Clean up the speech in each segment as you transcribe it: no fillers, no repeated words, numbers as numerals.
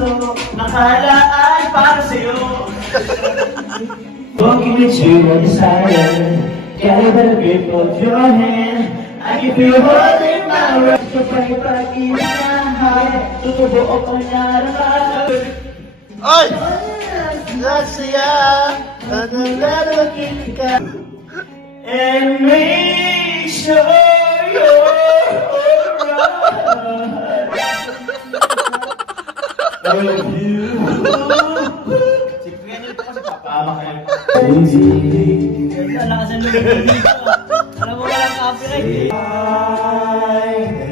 puso nakalaan para sa'yo. Walking with you on the silent, got a better grip of your hand. I can feel holding my breath. Kapag pag-inahay, tutubuo ko narama. Ay! Nasaya, nanlalagin ka. And make sure you're alright. I love you. Sikreto ko sa papama kayo. Wala ka sa loob dito. Alam mo walang copyright.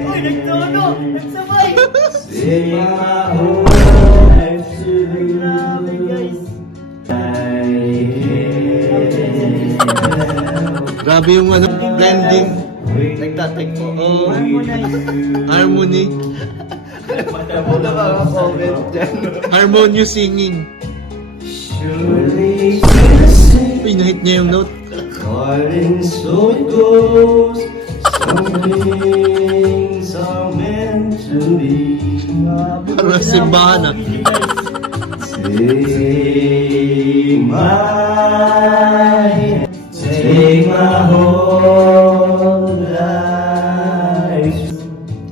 Uy, nagtono! Nagsabay! Sing my whole life to you. Grabe guys. Grabe yung ano, blending. Nagtatag po. Oh, harmony. Harmonious singing. Uy, nahit niya yung note. Calling so it goes. Some things are meant to be. Parang simbahan ah. Take my whole life.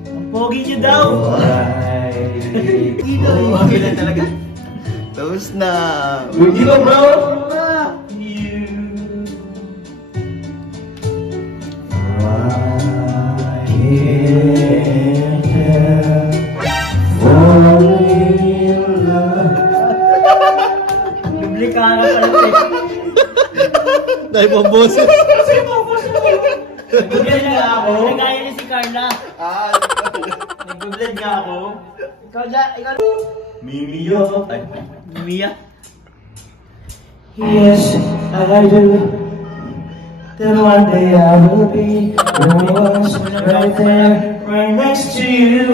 Ang pogi niyo daw. Dito. Pogi lang talaga. Tapos na. Dito bro. Duplikana pala ito. Dahil pang boses. Nag-blend nga ako. Nagaya ni si Carla. Nag-blend nga ako. Ikaw. Mimiyo. Ay, Mimiya. Yes, I do. Then one day I will be the ones right there, right next to you.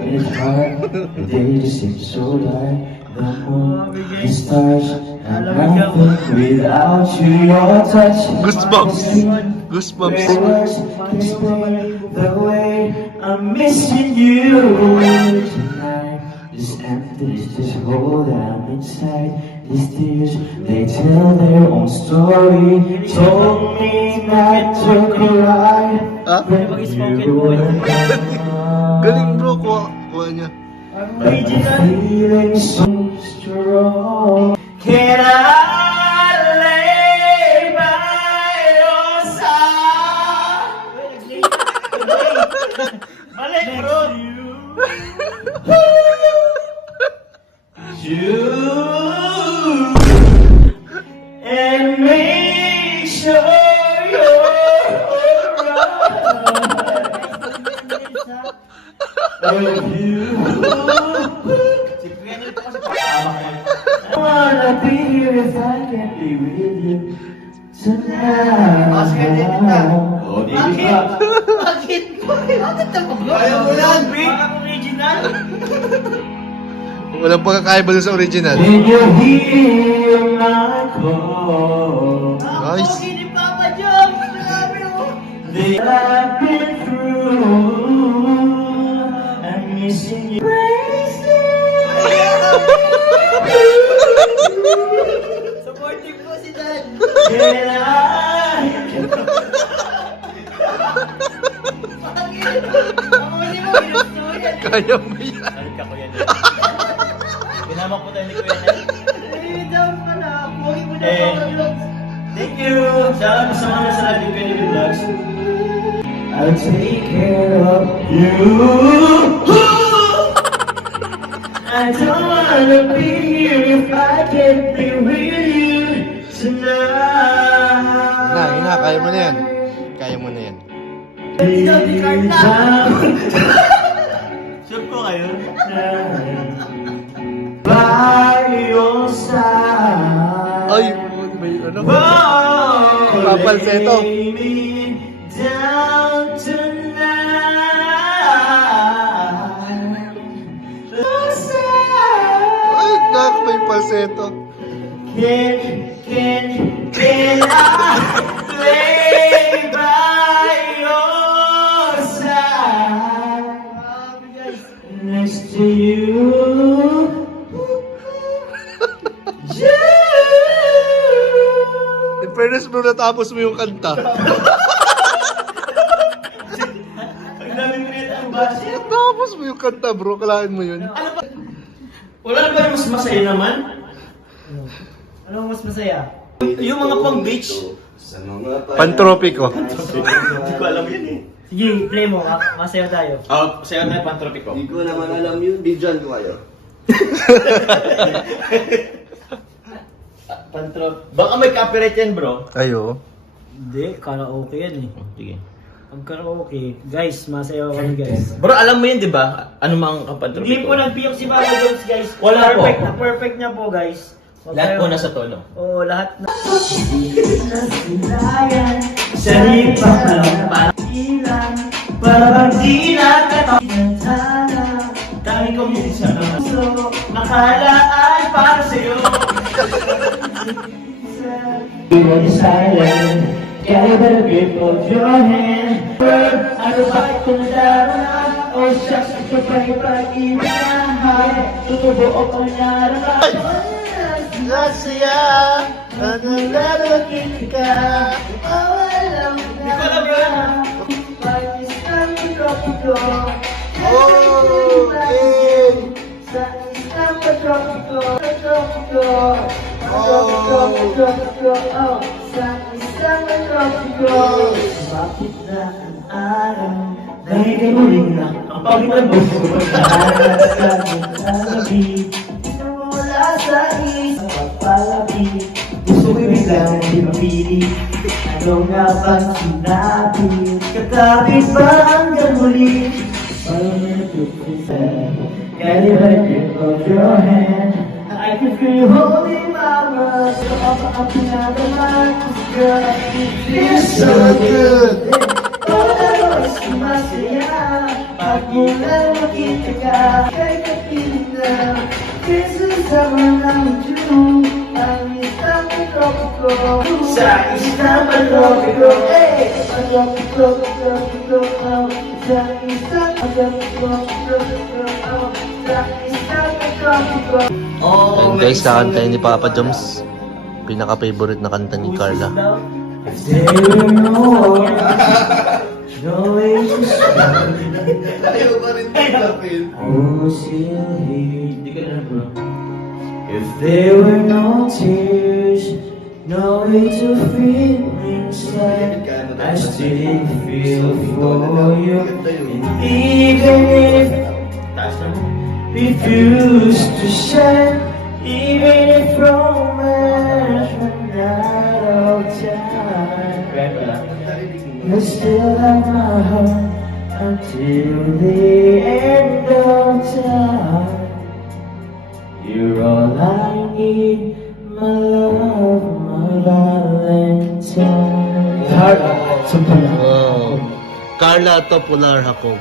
It's hard, the day just seems so light. The moon, the stars, and nothing without you, your touch. Goosebumps. Goosebumps. The way I'm missing you tonight. This emptiness, this hole that I'm inside. These tears, they tell their own story. Told me not to cry. Galing bro, kuha niya. Feeling so strong. Can I lay by your side? Balik bro. You and make sure you're alright. I love you. I wanna be here if I can be with you tonight. Oh, bakit? Bakit ako? Ayaw mo lang, Big. Original. Walang pagkakaiba dun sa original. Did you hear my call? Nice. Ni Papa John. Grabe mo. I've been through. I'm missing you. Supporting po si Dan. Kaya mo yan. Halika ko yan. Pinama ko tayo ni Kuya Nel. Down ka na. Pogi mo na ako. Thank you. Salamat sa mga nasa live Kuya Nel Vlogs. I'll take care of you. I don't wanna be here if I can't be with you tonight. Na, kaya mo na yan. Kaya mo na yan. Ikaw ni Carla. Sure ko kayo? By your side. Ay, may ano? Oh, Papalseto. lay me down tonight. Ay, nak, may falsetto. Can I lay by your side next to you? fairness bro, natapos mo yung kanta. Ang daming minute ang base. Natapos mo yung kanta bro, kalahin mo yun. Wala na ba yung mas masaya naman? Ano mas masaya? Yung mga pang beach. Pantropiko. Hindi ko alam yun eh. Sige, play mo. Masaya tayo. Sayo tayo pang tropiko. Hindi ko naman alam yun. Bidyan ko kayo. Baka may copyright yan bro. Ayo. Hindi, karaoke yan eh. Sige. Pag karaoke, guys, masaya kami guys. Bro, alam mo yun di ba? Ano mga kapantropiko? Hindi po nagpiyok si Papa Jones guys. Wala po. Perfect na perfect niya po guys. Huwag Lahat kayo- po nasa tono. Oo, lahat na. Sa lipa lang parang di nakatana. Dahil ko minsan ang puso nakalaan para sa'yo. You were silent, got a better grip of your hand. Ano ba ito nadarama? O shucks, ito pa yung pag-ibig na tutubo ko narama. Nasaya, at nalalagin ka. Awalang na. Pag-isang tropiko. Sa isang tropiko. Tropiko. Sa isang tropiko. Bakit na ang araw? Dahil kay muling na ang pagtagos ko pagkahalas sa gabi. Mula sa isang pagpalabi. Gusto ko biglang di mapili. Ano nga bang sinabi? Kakapit ba hanggang muli? Parang nagpupisa. Got it right grip of your hand. I can feel you holding my breath. Up pinagaman. Girl, it feels so good. Pagkakas masaya. Pag mulang makita ka. Kay kapiling lang. Kisses sa mga June. Ang isang tropiko. Sa isang tropiko. Tropiko. Sa isang tropiko. Sa isang tropiko. And guys, kakantayin ni Papa Joms. Pinaka-favorite na kanta ni Carla. If there were no ways to stop, Ayaw pa rin tapin. almost still here. Hindi ka na bro. If there were no tears, no way to feel inside, I still feel for you. And even if refuse to shine, even if romance ran out of time, you still have my heart until the end of time. You're all I need, my love, my Valentine. Heart, Wow. Carla Topular Hakob.